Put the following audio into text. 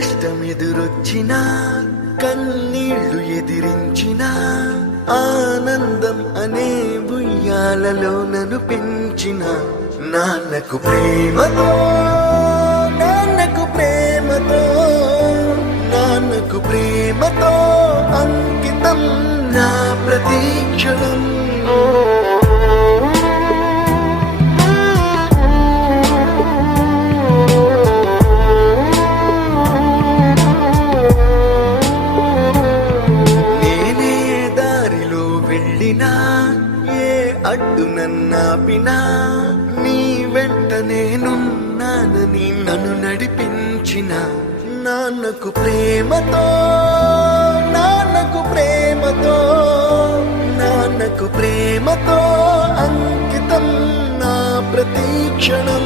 కష్టమెదురొచ్చినా కన్నీళ్లు ఎదిరించిన ఆనందం అనే ఉయ్యాలలో నన్ను పెంచిన నాన్నకు ప్రేమతో నాన్నకు ప్రేమతో నాన్నకు ప్రేమతో అంకితం నా ప్రతీక్షణం. ఏ అడ్డు నన్నాపినా నీ వెంట నేనున్నానని నన్ను నడిపించిన నాన్నకు ప్రేమతో నాన్నకు ప్రేమతో నాన్నకు ప్రేమతో అంకితం నా ప్రతీక్షణం.